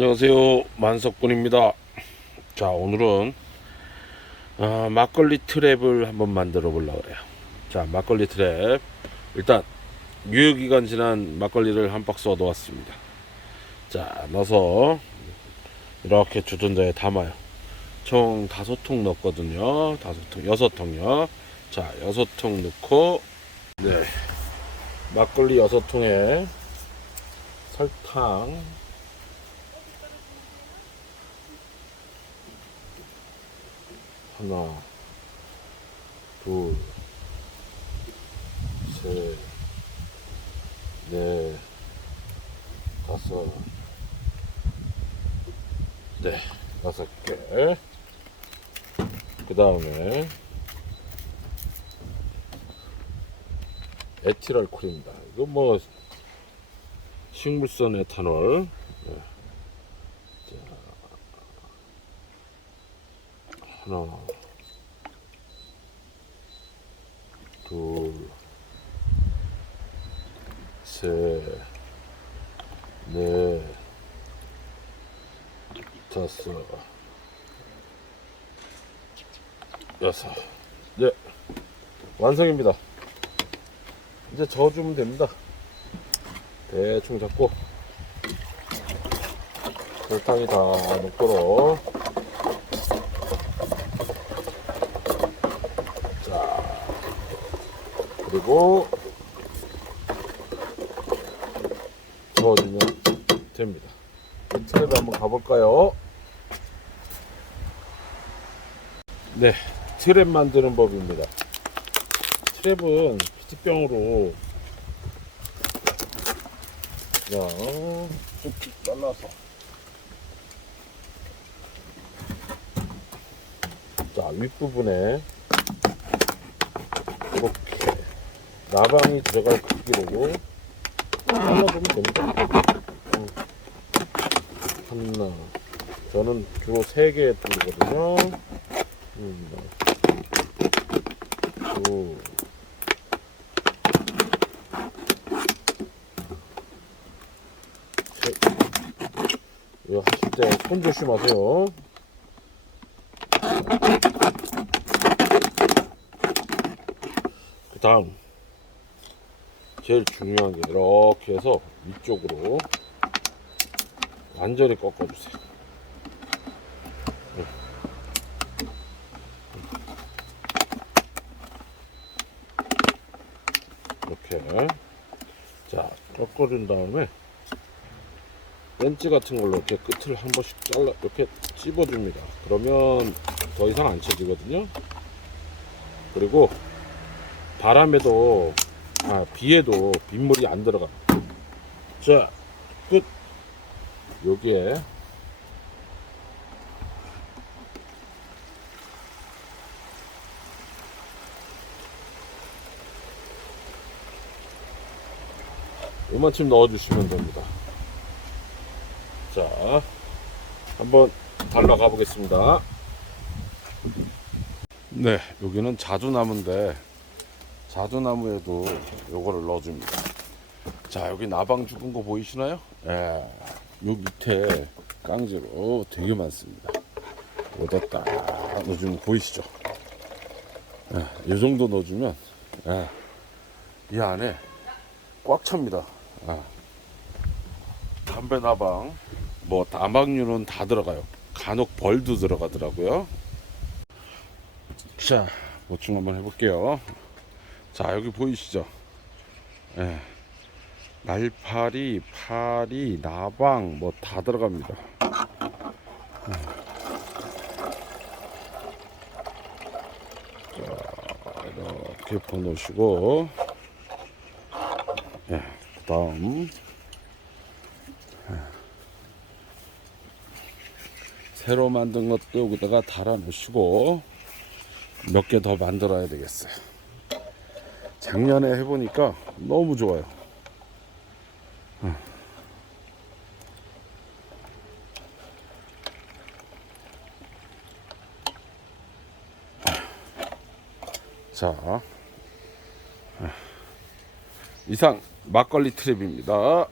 안녕하세요. 만석군입니다. 자 오늘은 아, 막걸리 트랩을 한번 만들어 보려고 그래요. 자 막걸리 트랩. 일단 유효기간 지난 막걸리를 한 박스 얻어 왔습니다. 자 넣어서 이렇게 주전자에 담아요. 총 다섯 통 넣었거든요. 다섯 통 여섯 통요. 자 여섯 통 넣고 네. 막걸리 여섯 통에 설탕 하나, 둘, 셋, 넷, 다섯, 네, 다섯 개. 그 다음에 에틸알코올입니다. 이거 뭐 식물성 에탄올. 네. 하나, 둘, 셋, 넷, 다섯, 여섯. 네, 완성입니다. 이제 저어주면 됩니다. 대충 잡고 설탕이 다 녹도록 그리고 저어주면 됩니다. 트랩에 한번 가볼까요? 네, 트랩 만드는 법입니다. 트랩은 피트병으로 그냥 쭉쭉 잘라서 자 윗부분에 이렇게 나방이 들어갈 크기로 잘라주면 됩니다. 음. 하나, 저는 주로 세개 뚫거든요. 음, 둘, 셋. 이거 하실 때 손 조심하세요. 그 다음 제일 중요한 게 이렇게 해서 위쪽으로 완전히 꺾어주세요. 네. 이렇게 자 꺾어준 다음에 렌치 같은 걸로 이렇게 끝을 한 번씩 잘라 이렇게 찝어줍니다. 그러면 더 이상 안 쳐지거든요. 그리고 바람에도 아 비에도 빗물이 안 들어가. 자, 끝. 여기에 요만큼 넣어주시면 됩니다. 자, 한번 발라 가 보겠습니다. 네, 여기는 자두나무인데 자두나무에도 요거를 넣어줍니다. 자, 여기 나방 죽은 거 보이시나요? 예, 요 밑에 깡지로 오, 되게 많습니다. 여기다 딱 넣어주면 보이시죠? 예, 이 정도 넣어주면 예, 이 안에 꽉 찹니다. 예. 담배 나방, 뭐 나방류는 다 들어가요. 간혹 벌도 들어가더라고요. 자, 보충 한번 해볼게요. 자, 여기 보이시죠? 예. 날파리, 파리, 나방, 뭐 다 들어갑니다. 음. 자, 이렇게 보놓으시고, 예, 그 다음, 새로 만든 것도 여기다가 달아 놓으시고, 몇 개 더 만들어야 되겠어요. 작년에 해보니까 너무 좋아요. 어. 자, 이상 막걸리 트랩입니다.